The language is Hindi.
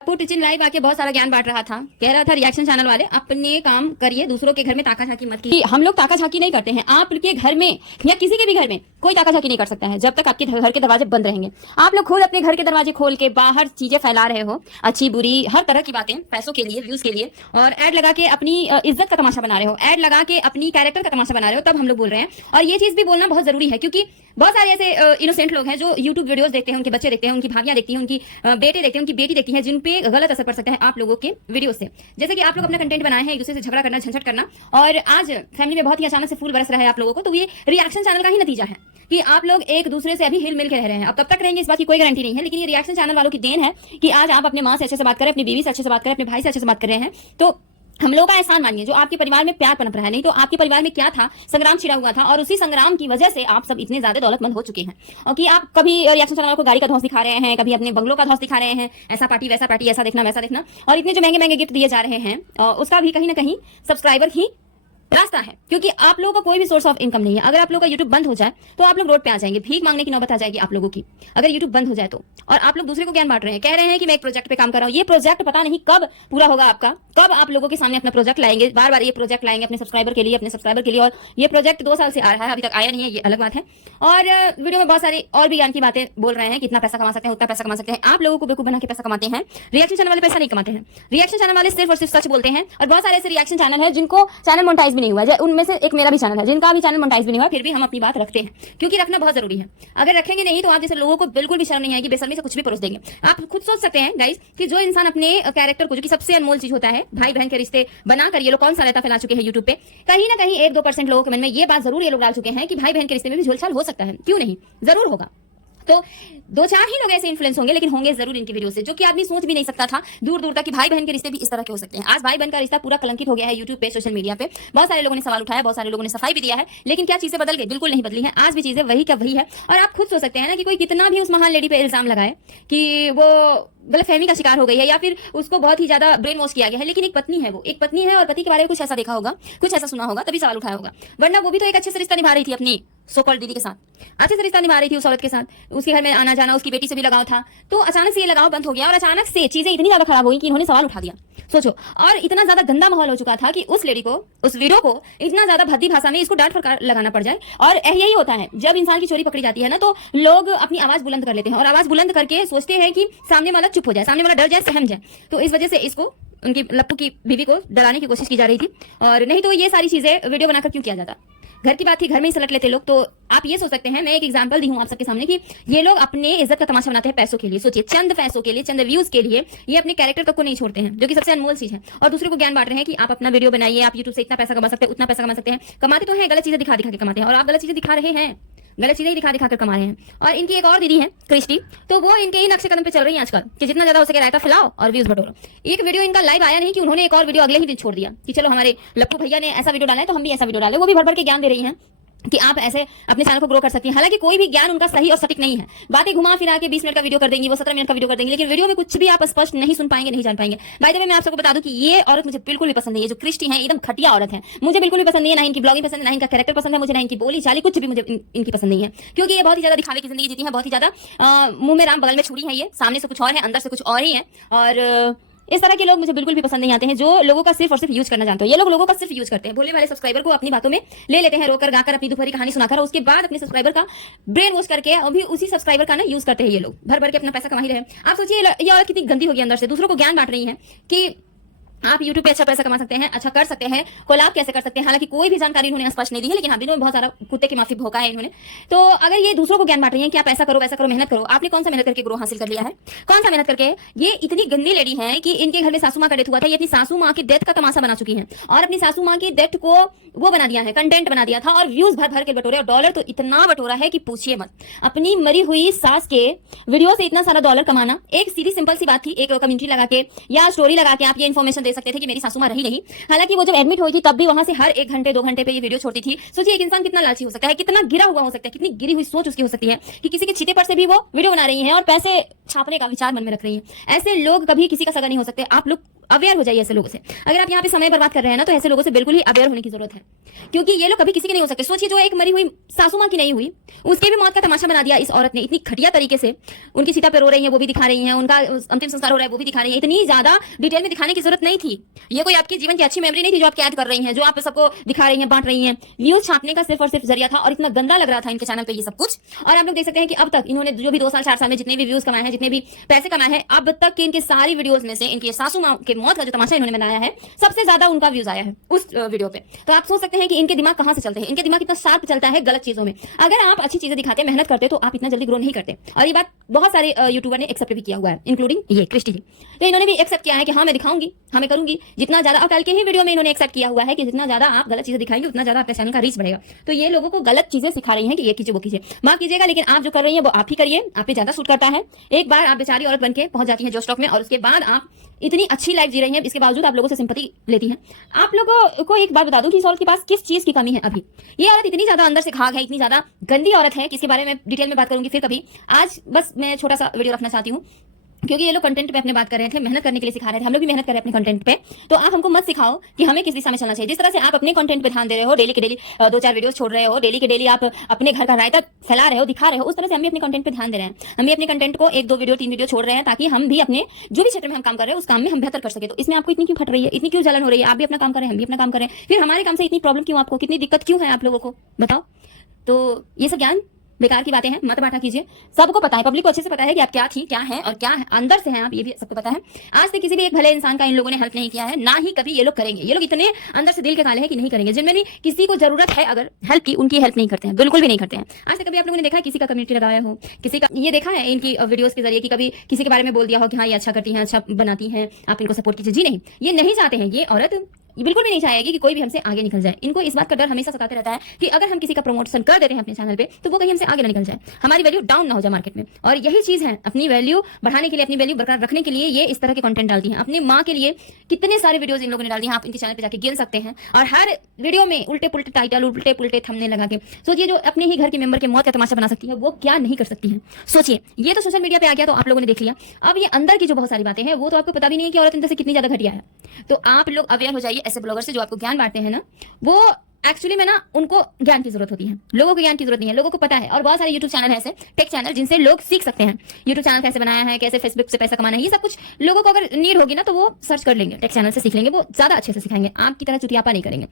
वो टीचिंग लाइव आके बहुत सारा ज्ञान बांट रहा था, कह रहा था रिएक्शन चैनल वाले अपने काम करिए, दूसरों के घर में ताका झाकी मत कीजिए। हम लोग ताका झाकी नहीं करते हैं, आपके घर में या किसी के भी घर में कोई ताका झाकी नहीं कर सकता है जब तक आपके घर के दरवाजे बंद रहेंगे। आप लोग खुद अपने घर के दरवाजे खोल के बाहर चीजें फैला रहे हो, अच्छी बुरी हर तरह की बातें, पैसों के लिए, व्यूज के लिए, और एड लगा के अपनी इज्जत का तमाशा बना रहे हो, एड लगा के अपनी कैरेक्टर का तमाशा बना रहे हो, तब हम लोग बोल रहे हैं। और ये चीज भी बोलना बहुत जरूरी है, क्योंकि बहुत सारे ऐसे इनोसेंट लोग हैं जो यूट्यूब वीडियोस देखते हैं, उनके बच्चे देखते हैं, उनकी भाभियां देखती हैं, उनकी बेटे देखते हैं, उनकी बेटी देखती है, जिन पे गलत असर पड़ सकता है आप लोगों के वीडियो से। जैसे कि आप लोग अपना कंटेंट बनाए हैं, एक दूसरे से झगड़ा करना, झंझट करना, और आज फैमिली में बहुत ही अचानक से फूल बरस रहा है आप लोगों को, तो ये रिएक्शन चैनल का ही नतीजा है कि आप लोग एक दूसरे से अभी हिल मिल के रह रहे हैं। अब कब तक रहेंगे इस बात की कोई गारंटी नहीं है, लेकिन ये रिएक्शन चैनल वालों की देन है कि आज आप अपने माँ से अच्छे से बात करें, अपनी बीवी से अच्छे से बात करें, अपने भाई से अच्छे से बात कर रहे हैं। तो हम लोगों का एहसान मानिए जो आपके परिवार में प्यार पनप रहा है। नहीं तो आपके परिवार में क्या था, संग्राम छिड़ा हुआ था, और उसी संग्राम की वजह से आप सब इतने ज्यादा दौलतमंद हो चुके हैं। और कि आप कभी रिएक्शन चैनल को गाड़ी का धौंस दिखा रहे हैं, कभी अपने बंगलों का धौंस दिखा रहे हैं, ऐसा पार्टी वैसा पार्टी, ऐसा देखना वैसा देखना, और इतने जो महंगे महंगे गिफ्ट दिए जा रहे हैं, उसका भी कहीं ना कहीं सब्सक्राइबर ही रास्ता है। क्योंकि आप लोगों का कोई भी सोर्स ऑफ इनकम नहीं है। अगर आप लोगों का यूट्यूब बंद हो जाए तो आप लोग रोड पे आ जाएंगे, भीख मांगने की नौबत आ जाएगी आप लोगों की, अगर यूट्यूब बंद हो जाए तो। और आप लोग दूसरे को ज्ञान बांट रहे हैं, कह रहे हैं कि मैं एक प्रोजेक्ट पे काम कर रहा हूँ। ये प्रोजेक्ट पता नहीं कब पूरा होगा आपका, कब आप लोगों के सामने अपना प्रोजेक्ट लाएंगे, बार बार ये प्रोजेक्ट लाएंगे अपने सब्सक्राइबर के लिए, अपने सब्सक्राइबर के लिए। और ये प्रोजेक्ट 2 साल से आ रहा है, अभी तक आया नहीं है, ये अलग बात है। और वीडियो में बहुत सारी और भी ज्ञान की बातें बोल रहे हैं, कितना पैसा कमा सकते हैं, उतना पैसा कमा सकते हैं। आप लोगों को बेवकूफ बना के पैसा कमाते हैं। रिएक्शन चैनल वाले पैसा नहीं कमाते हैं। रिएक्शन चैनल वाले सिर्फ और सिर्फ सच बोलते हैं। और बहुत सारे ऐसे रिएक्शन चैनल है जिनको चैनल मोनेटाइज भी नहीं हुआ है, उनमें से एक मेरा भी चैनल है जिनका भी चैनल मोनेटाइज भी नहीं हुआ, फिर भी हम अपनी बात रखते हैं, क्योंकि रखना बहुत जरूरी है। अगर रखेंगे नहीं तो आप जैसे लोगों को बिल्कुल भी शर्म नहीं आएगी, बेशर्मी से कुछ भी परोस देंगे। आप खुद सोच सकते हैं गाइस कि जो इंसान अपने कैरेक्टर को, जो कि सबसे अनमोल चीज होता है, भाई बहन के रिश्ते बनाकर ये लोग कौन सा रहता फैला चुके हैं यूट्यूब पे, कहीं ना कहीं 1-2% लोगों के मन में ये बात जरूर ये लोग डाल चुके हैं कि भाई बहन के रिश्ते में भी झोलछाल हो सकता है। क्यों नहीं, जरूर होगा। तो 2-4 ही लोग ऐसे इन्फ्लुएंस होंगे, लेकिन होंगे जरूर इनकी वीडियो से, जो कि आदमी सोच भी नहीं सकता था दूर दूर तक कि भाई बहन के रिश्ते भी इस तरह के हो सकते हैं। आज भाई बहन का रिश्ता पूरा कलंकित हो गया है यूट्यूब पे, सोशल मीडिया पे। बहुत सारे लोगों ने सवाल उठाया, बहुत सारे लोगों ने सफाई भी दिया है, लेकिन क्या चीजें बदल गई? बिल्कुल नहीं बदली है, आज भी चीजें वही का वही है। और आप खुद सोच सकते हैं ना कि कोई कितना भी उस महान लेडी पे इल्जाम लगाए कि वो गलतफहमी का शिकार हो गई है, या फिर उसको बहुत ही ज्यादा ब्रेन वॉश किया गया है, लेकिन एक पत्नी है, वो एक पत्नी है, और पति के बारे में कुछ ऐसा देखा होगा, कुछ ऐसा सुना होगा, तभी सवाल उठाया होगा। वरना वो भी तो एक अच्छे से रिश्ता निभा रही थी अपनी सो कॉल्ड दीदी के साथ, अच्छे से रिश्ता निभा रही थी उस औरत के साथ, उसके घर में आना जाना, उसकी बेटी से भी लगाव था। तो अचानक से ये लगाव बंद हो गया, और अचानक से चीजें इतनी ज्यादा खराब हो गई कि इन्होंने सवाल उठा दिया। सोचो, और इतना ज्यादा गंदा माहौल हो चुका था कि उस लेडी को, उस वीडियो को इतना ज्यादा भद्दी भाषा में इसको डांट फटकार लगाना पड़ जाए। और यही होता है जब इंसान की चोरी पकड़ी जाती है ना, तो लोग अपनी आवाज बुलंद कर लेते हैं, और आवाज बुलंद करके सोचते हैं कि सामने वाला चुप हो जाए, सामने वाला डर जाए, सहम जाए। तो इस वजह से इसको, उनकी लप्पू की बीवी को डराने की कोशिश की जा रही थी। और नहीं तो ये सारी चीजें वीडियो बनाकर क्यों किया जाता? घर की बात थी, घर में ही सलट लेते लोग। तो आप ये सोच सकते हैं, मैं एक एग्जांपल दी हूं आप सबके सामने, कि ये लोग अपने इज्जत का तमाशा बनाते हैं पैसों के लिए। सोचिए, चंद पैसों के लिए, चंद व्यूज के लिए ये अपने कैरेक्टर तक को नहीं छोड़ते हैं, जो कि सबसे अनमोल चीज है। और दूसरे को ज्ञान बांट रहे हैं कि आप अपना वीडियो बनाइए, आप यूट्यूब से इतना पैसा कमा सकते हैं, उतना पैसा कमा सकते हैं। कमाते तो हैं, गलत चीजें दिखा दिखा के कमाते हैं, और आप गलत चीजें दिखा रहे हैं, गलत चीजें दिखा दिखा कर कमा रहे हैं। और इनकी एक और दीदी है क्रिस्टी, तो वो इनके ही नक्शे कदम पे चल रही है आजकल कि जितना ज्यादा हो सके रायता फैलाओ और व्यूज बटोरो। एक वीडियो इनका लाइव आया नहीं कि उन्होंने एक और वीडियो अगले ही दिन छोड़ दिया कि चलो हमारे लप्पू भैया ने ऐसा वीडियो डाला है तो हम भी ऐसा वीडियो डाले। वो भी भर भर के ज्ञान दे रही हैं कि आप ऐसे अपने चैनल को ग्रो कर सकती हैं। हालांकि कोई भी ज्ञान उनका सही और सटीक नहीं है, बातें घुमा फिरा के 20 मिनट का वीडियो कर देंगी, वो 17 मिनट का वीडियो कर देंगी, लेकिन वीडियो में कुछ भी आप स्पष्ट नहीं सुन पाएंगे, नहीं जान पाएंगे। बाय द वे मैं आप सबको बता दूं कि ये औरत मुझे बिल्कुल भी पसंद नहीं है, जो क्रिस्टी है, एकदम घटिया औरत है, मुझे बिल्कुल भी पसंद नहीं है। ना इनकी ब्लॉगिंग पसंद है, ना इनका कैरेक्टर पसंद है मुझे, ना इनकी बोली चाली, कुछ भी मुझे इनकी पसंद नहीं है। क्योंकि ये बहुत ही ज्यादा दिखावे की जिंदगी जीती है, बहुत ही ज्यादा मुंह में राम बगल में छुरी है, ये सामने से कुछ और है, अंदर से कुछ और ही है। और इस तरह के लोग मुझे बिल्कुल भी पसंद नहीं आते हैं, जो लोगों का सिर्फ और सिर्फ यूज करना जानते हो। ये लोग लोगों का सिर्फ यूज करते हैं, भोले वाले सब्सक्राइबर को अपनी बातों में ले लेते हैं, रोकर गाकर अपनी दोपहरी कहानी सुनाकर, और उसके बाद अपने सब्सक्राइबर का ब्रेन वॉश करके अभी उसी सब्सक्राइबर का ना यूज करते हैं। ये लोग भर भर के अपना पैसा कमा ही रहे हैं। आप सोचिए ये औरत कितनी गंदी होगी अंदर से, दूसरों को ज्ञान बांट रही है कि आप YouTube पे अच्छा पैसा कमा सकते हैं, अच्छा कर सकते हैं, कोलैब कैसे कर सकते हैं। हालांकि कोई भी जानकारी इन्होंने स्पष्ट नहीं दी है, लेकिन हाँ दिनों में बहुत सारा कुत्ते की माफी भोंका है इन्होंने। तो अगर ये दूसरों को ज्ञान बांट रही है कि आप ऐसा करो वैसा करो, मेहनत करो, आपने कौन सा मेहनत करके ग्रो हासिल कर लिया है? कौन सा मेहनत करके? ये इतनी गंदी लेडी है कि इनके घर में सासू माँ का डेथ हुआ था, ये अपनी सासू माँ की डेथ का तमाशा बना चुकी है, और अपनी सासू माँ की डेथ को वो बना दिया है, कंटेंट बना दिया था, और व्यूज भर भर के बटोरे, और डॉलर तो इतना बटोरा है कि पूछिए मत। अपनी मरी हुई सास के वीडियो से इतना सारा डॉलर कमाना एक सीधी सिंपल सी बात थी। एक कम्युनिटी लगा के या स्टोरी लगा के आप ये इन्फॉर्मेशन दे सकते थे कि मेरी सासू माँ रही नहीं। हालांकि वो जब एडमिट हुई थी तब भी वहां से हर 1 घंटे 2 घंटे पे ये वीडियो छोड़ती थी। सोचिए एक इंसान कितना लालची हो सकता है, कितना गिरा हुआ हो सकता है, कितनी गिरी हुई सोच उसकी हो सकती है कि किसी के छीते पर से भी वो वीडियो बना रही है और पैसे छापने का विचार मन में रख रही है। ऐसे लोग कभी किसी का सगा नहीं हो सकते। आप लोग अवेयर हो जाइए ऐसे लोगों से। अगर आप यहाँ पे समय बर्बाद कर रहे हैं ना, तो ऐसे लोगों से बिल्कुल ही अवेयर होने की जरूरत है, क्योंकि ये लोग कभी किसी के नहीं हो सकते। सोचिए, जो एक मरी हुई सासू माँ की नहीं हुई, उसके भी मौत का तमाशा बना दिया इस औरत ने, इतनी घटिया तरीके से। उनकी सीता पे रो रही है, वो भी दिखा रही है, उनका अंतिम संस्कार हो रहा है, वो भी दिखा रही है। इतनी ज्यादा डिटेल में दिखाने की जरूरत नहीं थी। ये कोई आपके जीवन की अच्छी मेमोरी नहीं थी जो आप कैद कर रही हैं, जो आप सबको दिखा रही हैं, बांट रही हैं। व्यूज छापने का सिर्फ और सिर्फ जरिया था, और इतना गंदा लग रहा था इनके चैनल पे ये सब कुछ। और आप लोग देख सकते हैं कि अब तक इन्होंने जो भी 2 साल 4 साल में जितने भी व्यूज कमाए हैं, जितने भी पैसे कमाए हैं, अब तक के इनके सारी वीडियोस में से इनकी सासू माँ के मौत का जो तमाशा इन्होंने बनाया है, सबसे ज्यादा उनका व्यूज आया है उस वीडियो पे। तो आप सोच सकते हैं कि इनके दिमाग कहां से चलते हैं, इनके दिमाग कितना शार्प चलता है गलत चीजों में। अगर आप अच्छी चीजें दिखाते, मेहनत करते, तो आप इतना जल्दी ग्रो नहीं करते। और ये बात बहुत सारे यूट्यूबर ने एक्सेप्ट भी किया हुआ है, इंक्लूडिंग ये क्रिस्टी जी। तो इन्होंने भी एक्सेप्ट किया है कि हाँ, मैं दिखाऊंगी, हाँ मैं करूंगी जितना ज्यादा। और कल के ही वीडियो में इन्होंने एक्सेप्ट किया हुआ है कि जितना ज्यादा आप गलत चीजें दिखाएंगे, उतना ज्यादा आपके चैनल का रीच बढ़ेगा। तो ये लोगों को गलत चीजें सिखा रही हैं कि ये कीजिए, वो कीजिए। माफ कीजिएगा, लेकिन आप जो कर रही हैं वो आप ही करिए, आप पे ज्यादा सूट करता है। एक बार आप बेचारी औरत बनके पहुंच जाती है जो स्टॉक में, और उसके बाद आप इतनी अच्छी लाइफ जी रही हैं, इसके बावजूद आप लोगों से सिंपैथी लेती हैं। आप लोगों को एक बात बता दूं कि इस औरत के पास किस चीज की कमी है अभी। ये औरत इतनी ज्यादा अंदर से खाक है, इतनी ज्यादा गंदी औरत है कि इसके बारे में डिटेल में बात करूंगी फिर कभी। आज बस मैं छोटा सा वीडियो रखना चाहती हूँ, क्योंकि ये लोग कंटेंट पे अपने बात कर रहे थे, मेहनत करने के लिए सिखा रहे थे। हम लोग भी मेहनत कर रहे हैं अपने कंटेंट पे। तो आप हमको मत सिखाओ कि हमें किस दिशा में चलना चाहिए। जिस तरह से आप अपने कंटेंट पे ध्यान दे रहे हो, डेली के डेली 2-4 वीडियोस छोड़ रहे हो, डेली के डेली आप अपने घर का रायता फैला रहे हो, दिखा रहे हो, उस तरह से हम भी अपने कंटेंट पे ध्यान दे रहे हैं। हम भी अपने कंटेंट को 1-2 वीडियो 3 वीडियो छोड़ रहे हैं, ताकि हम भी अपने जो भी क्षेत्र में हम काम कर रहे हैं उस काम में हम बेहतर कर सके। तो इसमें आपको इतनी क्यों फट रही है, इतनी क्यों जलन हो रही है? आप भी अपना काम करें, हम भी अपना काम करें, फिर हमारे काम से इतनी प्रॉब्लम क्यों, आपको कितनी दिक्कत क्यों है, आप लोगों को बताओ। तो ये सब ज्ञान बेकार की बातें हैं, मत बांटा कीजिए। सबको पता है, पब्लिक को अच्छे से पता है कि आप क्या थी, क्या हैं और क्या है, अंदर से हैं आप, ये भी सबको पता है। आज तक किसी भी एक भले इंसान का इन लोगों ने हेल्प नहीं किया है, ना ही कभी ये लोग करेंगे। ये लोग इतने अंदर से दिल के काले हैं कि नहीं करेंगे। जिनमें भी किसी को जरूरत है अगर हेल्प की, उनकी हेल्प नहीं करते हैं, बिल्कुल भी नहीं करते हैं। आज तक कभी आप लोगों ने देखा है किसी का कम्युनिटी लगाया हो, किसी का ये देखा है इनकी वीडियोस के जरिए कि कभी किसी के बारे में बोल दिया हो कि हाँ ये अच्छा करती हैं, अच्छा बनाती हैं, आप इनको सपोर्ट कीजिए? जी नहीं, ये नहीं चाहते हैं। ये औरत ये बिल्कुल भी नहीं चाहेगी कि कोई भी हमसे आगे निकल जाए। इनको इस बात का डर हमेशा सताते रहता है कि अगर हम किसी का प्रमोशन कर देते हैं अपने चैनल पे, तो वो कहीं हमसे आगे ना निकल जाए, हमारी वैल्यू डाउन ना हो जाए मार्केट में। और यही चीज है, अपनी वैल्यू बढ़ाने के लिए, अपनी वैल्यू बरकरार रखने के लिए ये इस तरह के कंटेंट डालती हैं। अपनी माँ के लिए कितने सारे वीडियोस इन लोगों ने डाल दिए हैं, आप इनके चैनल पे जाके गिन सकते हैं। और हर वीडियो में उल्टे पुल्टे टाइटल, उल्टे पुल्टे थंबनेल लगा के सोचिए, जो अपने ही घर के मेंबर के मौत का तमाशा बना सकती है, वो क्या नहीं कर सकती है। सोचिए, ये तो सोशल मीडिया पे आ गया तो आप लोगों ने देख लिया। अब ये अंदर की जो बहुत सारी बातें हैं, वो तो आपको पता भी नहीं है कि औरत अंदर से कितनी ज्यादा घटिया है। तो आप लोग अवेयर हो जाइए ऐसे ब्लॉगर से जो आपको ज्ञान बांटते हैं ना, वो एक्चुअली में ना उनको ज्ञान की जरूरत होती है, लोगों को ज्ञान की जरूरत नहीं है, लोगों को पता है। और बहुत सारे यूट्यूब चैनल है ऐसे, टेक चैनल, जिनसे लोग सीख सकते हैं यूट्यूब चैनल कैसे बनाया है, कैसे फेसबुक से पैसा कमाना है, ये सब कुछ लोगों को अगर नीड होगी ना, तो वो सर्च कर लेंगे, टेक चैनल से सीख लेंगे, वो ज्यादा अच्छे से सिखाएंगे, आपकी तरह चुतियापा नहीं करेंगे।